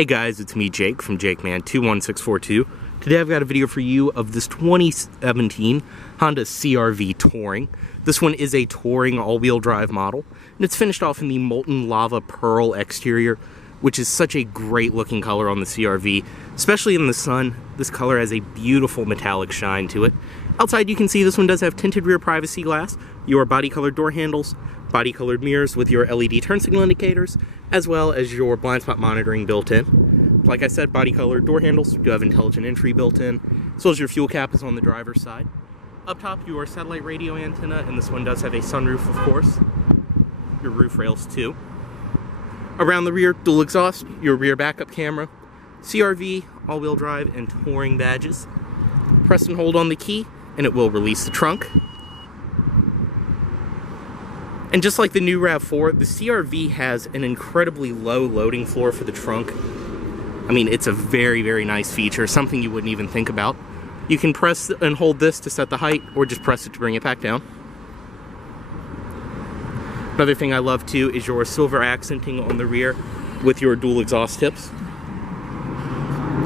Hey guys, it's me Jake from JakeMan21642. Today I've got a video for you of this 2017 Honda CR-V Touring. This one is a touring all-wheel drive model, and it's finished off in the molten lava pearl exterior, which is such a great looking color on the CR-V. Especially in the sun, this color has a beautiful metallic shine to it. Outside you can see this one does have tinted rear privacy glass, your body colored door handles, body colored mirrors with your LED turn signal indicators, as well as your blind spot monitoring built in. Like I said, body colored door handles do have intelligent entry built in, as well as your fuel cap is on the driver's side. Up top, your satellite radio antenna, and this one does have a sunroof, of course. Your roof rails too. Around the rear, dual exhaust, your rear backup camera, CR-V, all-wheel drive, and touring badges. Press and hold on the key, and it will release the trunk. And just like the new RAV4, the CR-V has an incredibly low loading floor for the trunk. I mean, it's a very, very nice feature, something you wouldn't even think about. You can press and hold this to set the height, or just press it to bring it back down. Another thing I love too is your silver accenting on the rear with your dual exhaust tips.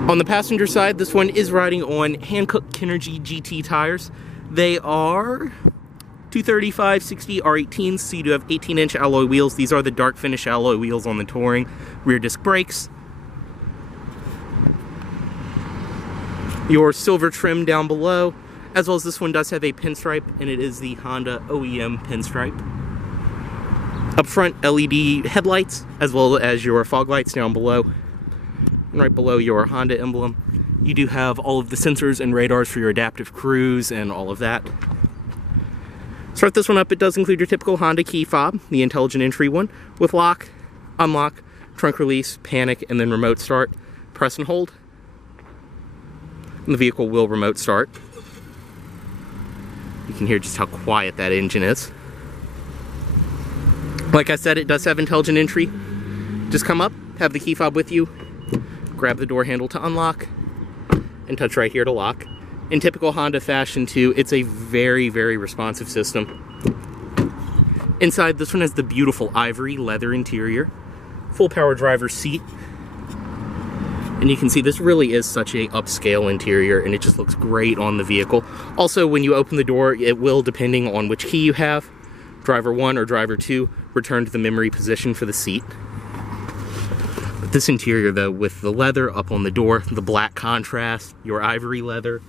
On the passenger side, this one is riding on Hankook Kinergy GT tires. They are 235/60 R18s, so you do have 18-inch alloy wheels. These are the dark finish alloy wheels on the Touring. Rear disc brakes. Your silver trim down below, as well as this one does have a pinstripe, and it is the Honda OEM pinstripe. Up front, LED headlights, as well as your fog lights down below. And right below your Honda emblem, you do have all of the sensors and radars for your adaptive cruise and all of that. Start this one up, it does include your typical Honda key fob, the intelligent entry one, with lock, unlock, trunk release, panic, and then remote start. Press and hold, and the vehicle will remote start. You can hear just how quiet that engine is. Like I said, it does have intelligent entry. Just come up, have the key fob with you, grab the door handle to unlock, and touch right here to lock. In typical Honda fashion too, it's a very, very responsive system. Inside, this one has the beautiful ivory leather interior, full power driver's seat, and you can see this really is such a upscale interior, and it just looks great on the vehicle. Also, when you open the door, it will, depending on which key you have, driver 1 or driver 2, return to the memory position for the seat. But this interior though, with the leather up on the door, the black contrast, your ivory leather,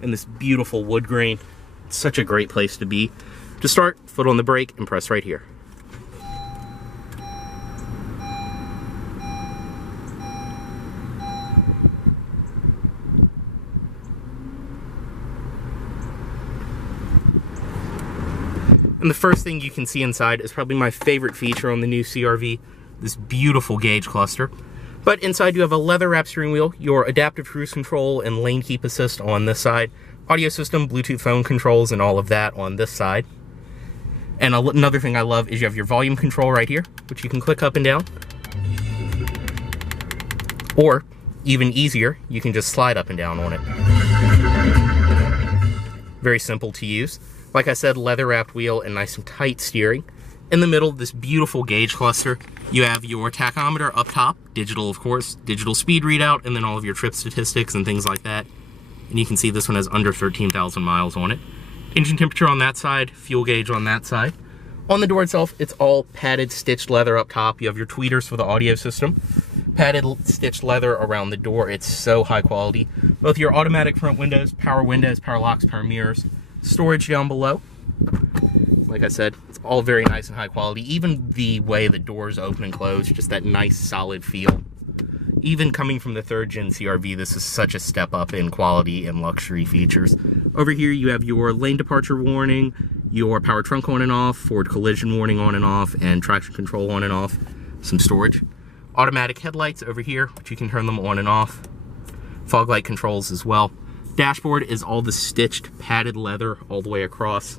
and this beautiful wood grain, it's such a great place to be. To start, foot on the brake and press right here. And the first thing you can see inside is probably my favorite feature on the new CR-V, this beautiful gauge cluster. But inside you have a leather wrap steering wheel, your adaptive cruise control and lane keep assist on this side, audio system, Bluetooth phone controls, and all of that on this side. And another thing I love is you have your volume control right here, which you can click up and down. Or, even easier, you can just slide up and down on it. Very simple to use. Like I said, leather wrapped wheel and nice and tight steering. In the middle, this beautiful gauge cluster, you have your tachometer up top, digital of course, digital speed readout, and then all of your trip statistics and things like that. And you can see this one has under 13,000 miles on it. Engine temperature on that side, fuel gauge on that side. On the door itself, it's all padded, stitched leather up top. You have your tweeters for the audio system. Padded, stitched leather around the door. It's so high quality. Both your automatic front windows, power locks, power mirrors. Storage down below. Like I said, it's all very nice and high quality. Even the way the doors open and close, just that nice solid feel. Even coming from the 3rd gen CR-V, this is such a step up in quality and luxury features. Over here you have your lane departure warning, your power trunk on and off, forward collision warning on and off, and traction control on and off. Some storage. Automatic headlights over here, which you can turn them on and off. Fog light controls as well. Dashboard is all the stitched padded leather all the way across,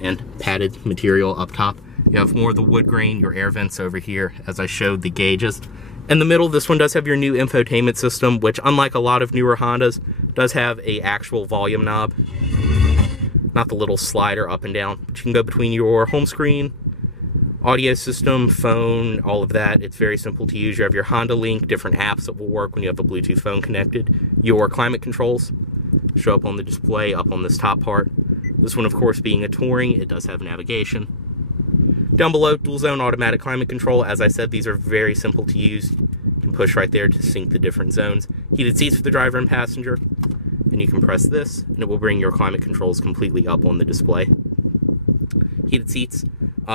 and padded material up top. You have more of the wood grain, your air vents over here, as I showed the gauges. In the middle, this one does have your new infotainment system, which unlike a lot of newer Hondas, does have a actual volume knob. Not the little slider up and down, but you can go between your home screen, Audio system, phone, all of that. It's very simple to use. You have your Honda Link, different apps that will work when you have a Bluetooth phone connected. Your climate controls show up on the display, up on this top part. This one, of course, being a Touring, it does have navigation. Down below, dual zone automatic climate control. As I said, these are very simple to use. You can push right there to sync the different zones. Heated seats for the driver and passenger. And you can press this, and it will bring your climate controls completely up on the display. Heated seats.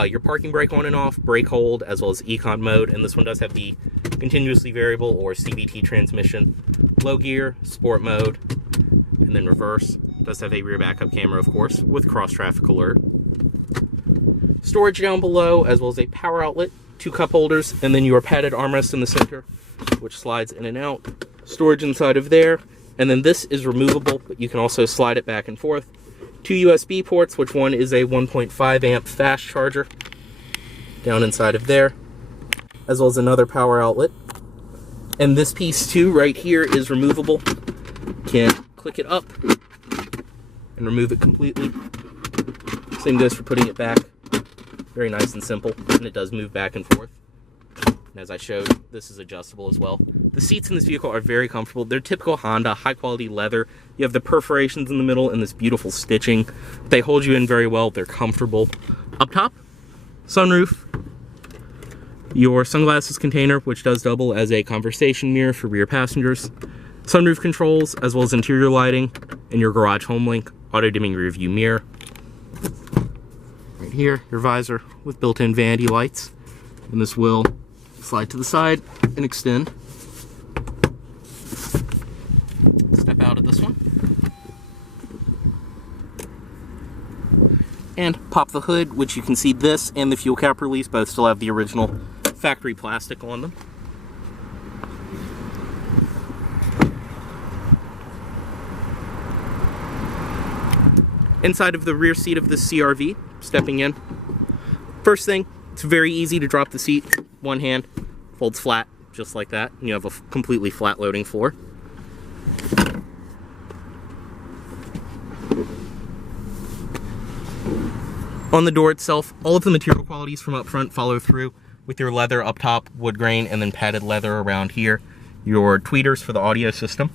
Your parking brake on and off, brake hold, as well as econ mode, and this one does have the continuously variable or CVT transmission. Low gear, sport mode, and then reverse. Does have a rear backup camera, of course, with cross traffic alert. Storage down below, as well as a power outlet, 2 cup holders, and then your padded armrest in the center, which slides in and out. Storage inside of there, and then this is removable, but you can also slide it back and forth. 2 USB ports, which one is a 1.5 amp fast charger down inside of there, as well as another power outlet. And this piece too, right here, is removable. You can click it up and remove it completely. Same goes for putting it back. Very nice and simple, and it does move back and forth. And as I showed, this is adjustable as well. The seats in this vehicle are very comfortable. They're typical Honda, high quality leather. You have the perforations in the middle and this beautiful stitching. They hold you in very well. They're comfortable. Up top, sunroof. Your sunglasses container, which does double as a conversation mirror for rear passengers. Sunroof controls, as well as interior lighting. And your garage home link, auto dimming rear view mirror. Right here, your visor with built-in vanity lights. And this will slide to the side and extend. Step out of this one. And pop the hood, which you can see this and the fuel cap release both still have the original factory plastic on them. Inside of the rear seat of this CR-V, stepping in. First thing, it's very easy to drop the seat. One hand folds flat, just like that, and you have a completely flat loading floor. On the door itself, all of the material qualities from up front follow through with your leather up top, wood grain, and then padded leather around here. Your tweeters for the audio system.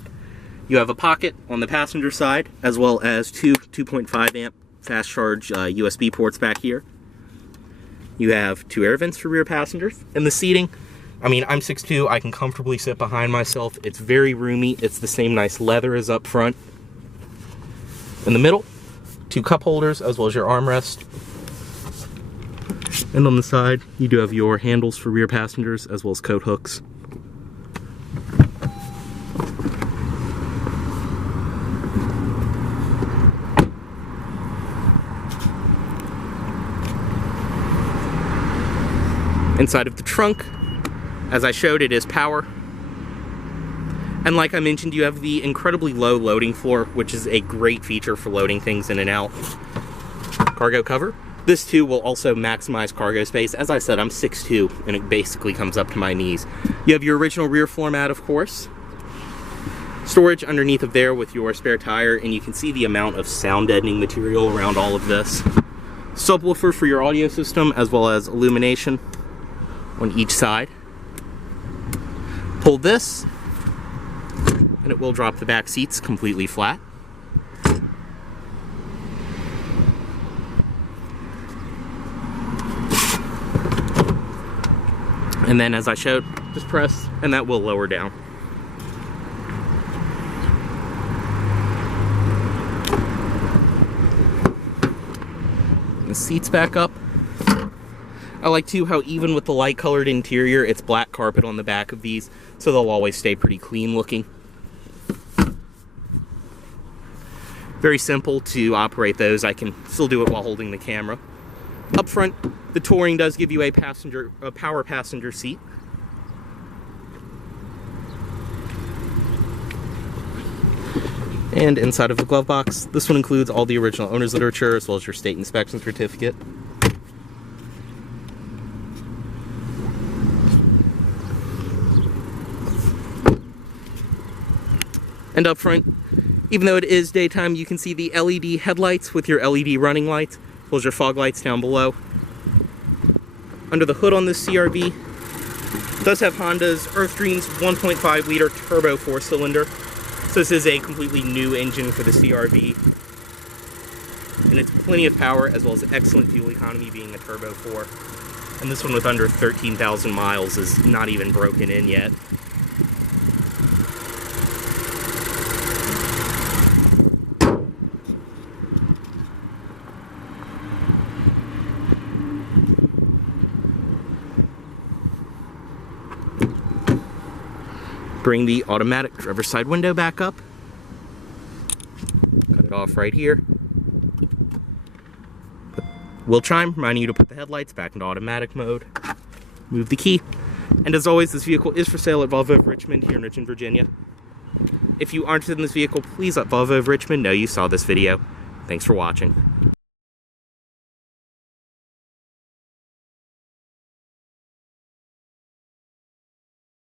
You have a pocket on the passenger side, as well as 2 2.5 amp fast charge USB ports back here. You have 2 air vents for rear passengers. And the seating, I mean, I'm 6'2", I can comfortably sit behind myself. It's very roomy. It's the same nice leather as up front. In the middle, 2 cup holders, as well as your armrest. And on the side, you do have your handles for rear passengers, as well as coat hooks. Inside of the trunk, as I showed, it is power. And like I mentioned, you have the incredibly low loading floor, which is a great feature for loading things in and out. Cargo cover. This too will also maximize cargo space. As I said, I'm 6'2", and it basically comes up to my knees. You have your original rear floor mat, of course. Storage underneath of there with your spare tire, and you can see the amount of sound deadening material around all of this. Subwoofer for your audio system, as well as illumination on each side. Pull this, and it will drop the back seats completely flat. And then, as I showed, just press, and that will lower down. The seats back up. I like too how even with the light colored interior, it's black carpet on the back of these, so they'll always stay pretty clean looking. Very simple to operate those. I can still do it while holding the camera. Up front, the Touring does give you a power passenger seat. And inside of the glove box, this one includes all the original owner's literature as well as your state inspection certificate. And up front, even though it is daytime, you can see the LED headlights with your LED running lights, as well as your fog lights down below. Under the hood on this CR-V, it does have Honda's Earthstream's 1.5 liter turbo 4-cylinder. So this is a completely new engine for the CR-V. And it's plenty of power as well as excellent fuel economy being a turbo 4. And this one with under 13,000 miles is not even broken in yet. Bring the automatic driver's side window back up. Cut it off right here. Wheel chime, reminding you to put the headlights back into automatic mode. Move the key. And as always, this vehicle is for sale at Volvo of Richmond here in Richmond, Virginia. If you are interested in this vehicle, please let Volvo of Richmond know you saw this video. Thanks for watching.